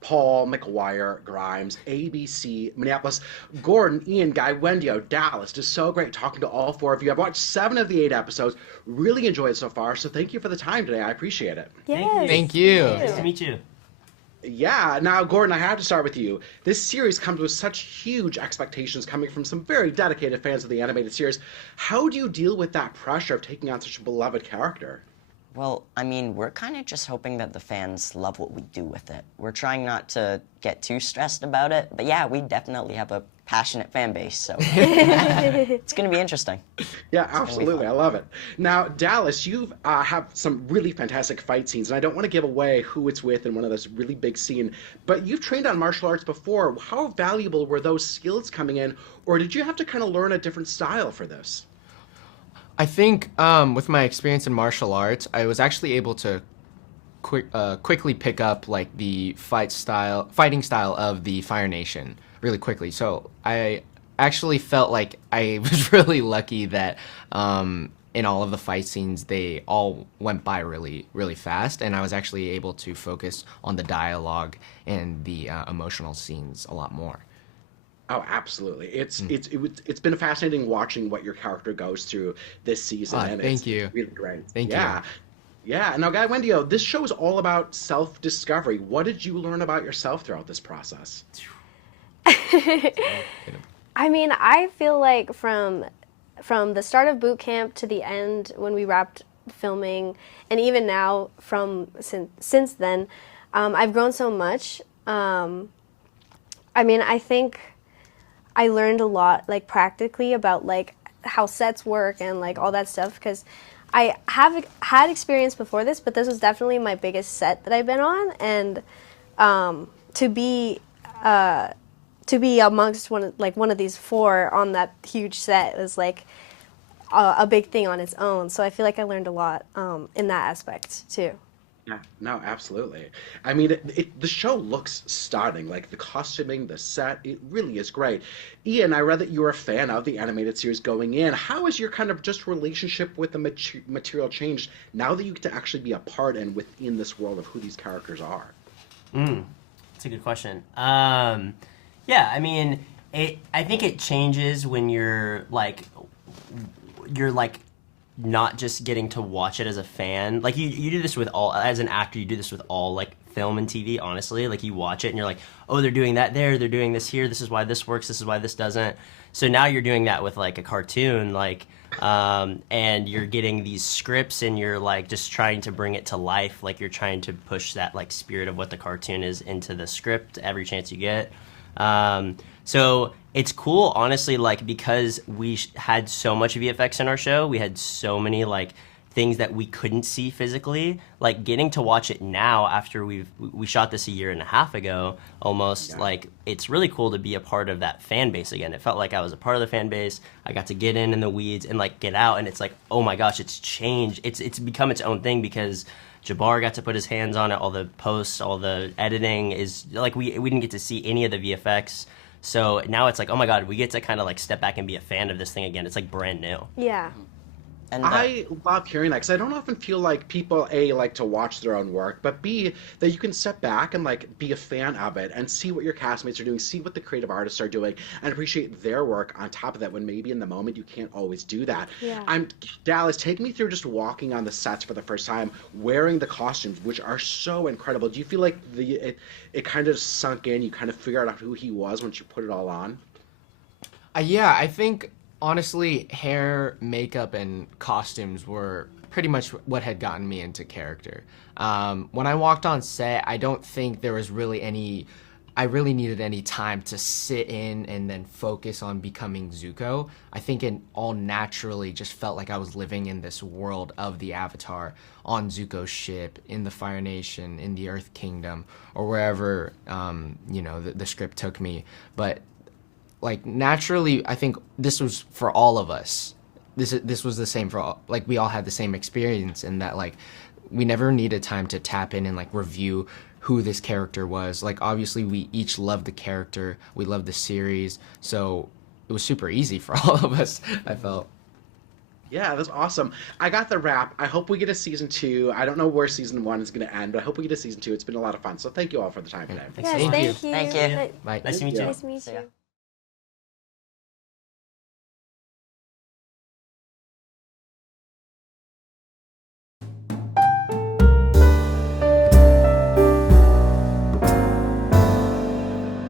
Paul, McGuire, Grimes, ABC, Minneapolis, Gordon, Ian, Kiawentiio, Dallas. Just so great talking to all four of you. I've watched 7 of the 8 episodes. Really enjoyed it so far. So thank you for the time today. I appreciate it. Thank you. Thank Thank you. Nice to meet you. Yeah, now Gordon, I have to start with you. This series comes with such huge expectations coming from some very dedicated fans of the animated series. How do you deal with that pressure of taking on such a beloved character? Well, I mean, we're kind of just hoping that the fans love what we do with it. We're trying not to get too stressed about it, but yeah, we definitely have a passionate fan base, so it's going to be interesting. Yeah, absolutely. I love it. Now, Dallas, you have some really fantastic fight scenes, and I don't want to give away who it's with in one of those really big scenes, but you've trained on martial arts before. How valuable were those skills coming in, or did you have to kind of learn a different style for this? I think with my experience in martial arts, I was actually able to quickly pick up like the fighting style of the Fire Nation really quickly. So I actually felt like I was really lucky that in all of the fight scenes, they all went by really, really fast, and I was actually able to focus on the dialogue and the emotional scenes a lot more. Oh, absolutely. It's been fascinating watching what your character goes through this season, and Thank it's you. really great. Thank yeah. you. Yeah. Now, Kiawentiio, this show is all about self-discovery. What did you learn about yourself throughout this process? I mean, I feel like from the start of boot camp to the end when we wrapped filming, and even now since then, I've grown so much. I mean, I think I learned a lot, like, practically about, like, how sets work and, like, all that stuff, because I have had experience before this, but this was definitely my biggest set that I've been on, and to be amongst one of these four on that huge set was, like, a big thing on its own, so I feel like I learned a lot in that aspect, too. Yeah, no, absolutely. I mean, the show looks stunning. Like the costuming, the set, it really is great. Ian, I read that you were a fan of the animated series going in. How has your kind of just relationship with the material changed now that you get to actually be a part and within this world of who these characters are? That's a good question. Yeah, I mean, I think it changes when you're like not just getting to watch it as a fan. Like you do this with all, as an actor, you do this with all like film and TV, honestly. Like you watch it and you're like, oh, they're doing that there, they're doing this here, this is why this works, this is why this doesn't. So now you're doing that with like a cartoon, like and you're getting these scripts and you're like just trying to bring it to life. Like you're trying to push that like spirit of what the cartoon is into the script every chance you get. So it's cool, honestly, like, because we had so much VFX in our show, we had so many, like, things that we couldn't see physically, like, getting to watch it now after we shot this a year and a half ago, almost, like, it's really cool to be a part of that fan base again. It felt like I was a part of the fan base. I got to get in the weeds and, like, get out, and it's like, oh my gosh, it's changed. It's become its own thing because Jabbar got to put his hands on it, all the posts, all the editing is, like, we didn't get to see any of the VFX. So now it's like, oh my god, we get to kind of like step back and be a fan of this thing again. It's like brand new. Yeah. And I love hearing that because I don't often feel like people, A, like to watch their own work, but B, that you can step back and like be a fan of it and see what your castmates are doing, see what the creative artists are doing, and appreciate their work on top of that when maybe in the moment you can't always do that. Yeah. Dallas, take me through just walking on the sets for the first time, wearing the costumes, which are so incredible. Do you feel like it kind of sunk in, you kind of figured out who he was once you put it all on? Yeah, I think honestly, hair, makeup, and costumes were pretty much what had gotten me into character. When I walked on set, I don't think there was really I really needed any time to sit in and then focus on becoming Zuko. I think it all naturally just felt like I was living in this world of the Avatar on Zuko's ship, in the Fire Nation, in the Earth Kingdom, or wherever, the script took me. But like naturally, I think this was for all of us. This was the same for all. Like we all had the same experience in that like we never needed time to tap in and like review who this character was. Like obviously we each loved the character, we loved the series, so it was super easy for all of us. I felt. Yeah, that's awesome. I got the wrap. I hope we get a season 2. I don't know where season 1 is going to end, but I hope we get a season 2. It's been a lot of fun. So thank you all for the time today. Thanks Yes, so much. thank you. Thank you. Ni- Bye. Nice to meet you. Nice to meet See ya. you.